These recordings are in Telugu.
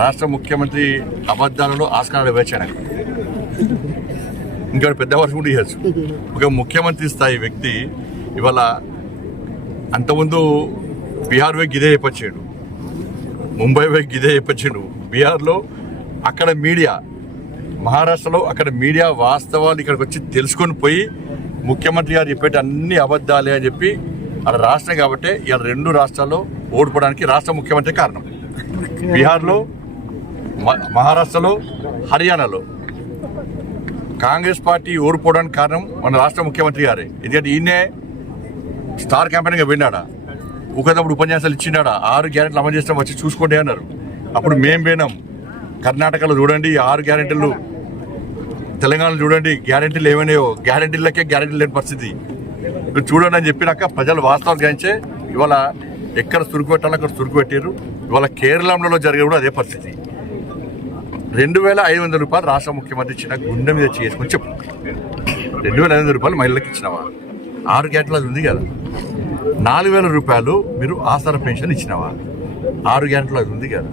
రాష్ట్ర ముఖ్యమంత్రి అబద్ధాలలో ఆస్కారాలు వేచాను. ఇంకా పెద్ద వర్షం కూడా ఇవ్వచ్చు. ఒక ముఖ్యమంత్రి స్థాయి వ్యక్తి ఇవాళ అంతకుముందు బీహార్ పోయి గిదే చెప్పచ్చాడు, ముంబై పోయి గిదే చెప్పచ్చాడు. బీహార్లో అక్కడ మీడియా, మహారాష్ట్రలో అక్కడ మీడియా వాస్తవాలు ఇక్కడికి వచ్చి తెలుసుకొని పోయి ముఖ్యమంత్రి గారు చెప్పేటి అన్ని అబద్ధాలే అని చెప్పి అక్కడ రాష్ట్రం కాబట్టి ఇలా 2 రాష్ట్రాల్లో ఓడిపోవడానికి రాష్ట్ర ముఖ్యమంత్రి కారణం. బీహార్లో, మహారాష్ట్రలో, హర్యానాలో కాంగ్రెస్ పార్టీ ఓడిపోవడానికి కారణం మన రాష్ట్ర ముఖ్యమంత్రి గారే. ఎందుకంటే ఈయనే స్టార్ క్యాంపెయిన్గా వెళ్ళాడా, ఒకప్పుడు ఉపన్యాసాలు ఇచ్చినాడా, 6 గ్యారెంటీలు అమలు చేస్తాం వచ్చి చూసుకోండి అన్నారు. అప్పుడు మేము పోయినాం. కర్ణాటకలో చూడండి 6 గ్యారెంటీలు, తెలంగాణలో చూడండి గ్యారెంటీలు ఏమైనాయో, గ్యారెంటీలకే గ్యారెంటీలు లేని పరిస్థితి. చూడండి అని చెప్పినాక ప్రజలు వాస్తవాలు గ్రహించే ఇవాళ ఎక్కడ చురుకు పెట్టాలో అక్కడ చురుకు పెట్టారు. ఇవాళ కేరళలో జరిగే కూడా అదే పరిస్థితి. 2500 రూపాయలు రాష్ట్ర ముఖ్యమంత్రి ఇచ్చిన గుండె మీద చేసుకొని చెప్పు. 2500 రూపాయలు మహిళలకు ఇచ్చినావా? 6 గ్యారెంటీలు అది ఉంది కదా. 4000 రూపాయలు మీరు ఆసరా పెన్షన్ ఇచ్చినావా? 6 గ్యారెంటీలు అది ఉంది కదా.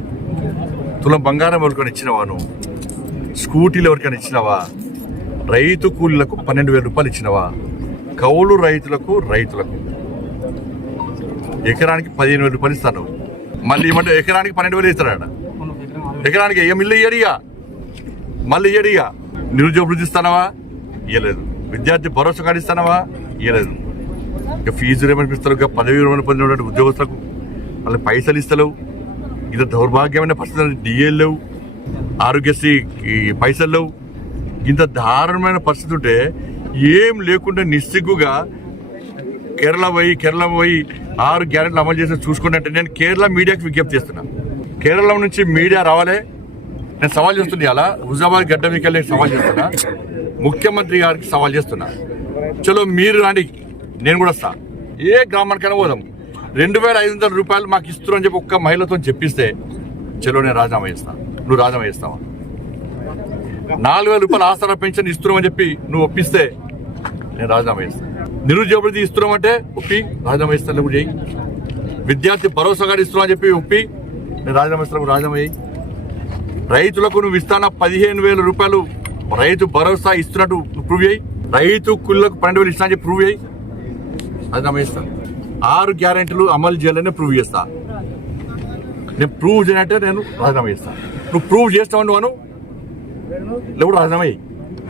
తులం బంగారం ఎవరికైనా ఇచ్చినావా? నువ్వు స్కూటీలు ఎవరికైనా ఇచ్చినావా? రైతు కూలీలకు 12,000 రూపాయలు ఇచ్చినావా? కౌలు రైతులకు ఎకరానికి 15,000 రూపాయలు ఇస్తాను. మళ్ళీ ఏమంటే ఎకరానికి 12,000 ఇస్తాడా? ఎకరానికి ఏ మిల్లు ఇయ్యడిగా, మళ్ళీ ఇయ్యడిగా. నిరుద్యోగ వృద్ధి ఇస్తానవా? ఇవ్వలేదు. విద్యార్థి భరోసా కార్డు ఇస్తానవా? ఇవ్వలేదు. ఇక ఫీజు ఏమనిపిస్తారు? ఇక పదవి విరమణ పొందినటువంటి ఉద్యోగస్తులకు మళ్ళీ పైసలు ఇస్తలేవు. ఇది దౌర్భాగ్యమైన పరిస్థితులు. డిఏలు లేవు, ఆరోగ్యశ్రీ పైసలు లేవు. ఇంత దారుణమైన పరిస్థితి ఉంటే ఏం లేకుండా నిస్సిగ్గుగా కేరళ పోయి 6 గ్యారెంటీలు అమలు చేసి చూసుకున్నట్టు నేను కేరళ మీడియాకి విజ్ఞప్తి చేస్తున్నా. కేరళ నుంచి మీడియా రావాలి. నేను సవాల్ చేస్తున్నా. అలా హుజాబాద్ గడ్డ మీకు నేను సవాల్ చేస్తున్నా. ముఖ్యమంత్రి గారికి సవాల్ చేస్తున్నా. చలో మీరు రాండి, నేను కూడా వస్తా. ఏ గ్రామానికైనా పోదాం. 2500 రూపాయలు మాకు ఇస్తున్నారు అని చెప్పి ఒక్క మహిళతో చెప్పిస్తే చలో నేను రాజీనామా చేస్తాను. నువ్వు రాజీనామా చేస్తావా? 4000 రూపాయలు ఆసరా పెన్షన్ ఇస్తున్నామని చెప్పి నువ్వు ఒప్పిస్తే నేను రాజీనామా చేస్తాను. నిరుద్యోగ వృద్ధి ఇస్తున్నామంటే ఒప్పి రాజీనామా ఇస్తాను. నువ్వు చేయి. విద్యార్థి భరోసా కార్డు ఇస్తున్నామని చెప్పి ఒప్పి నేను రాజీనామా ఇస్తాను. రాజీనామా చేయి. రైతులకు నువ్వు ఇస్తాన 15,000 రూపాయలు రైతు భరోసా ఇస్తున్నట్టు ప్రూవ్ చేయి. రైతు కూలీలకు 12,000 ఇస్తా అని చెప్పి ప్రూవ్ చేయి. రాజీనామా చేస్తాను. 6 గ్యారెంటీలు అమలు చేయాలని ప్రూవ్ చేస్తా. నేను ప్రూవ్ చేయనంటే నేను రాజీనామా చేస్తాను. నువ్వు ప్రూవ్ చేస్తావు నువ్వు లేవు రాజీనామా చేయి.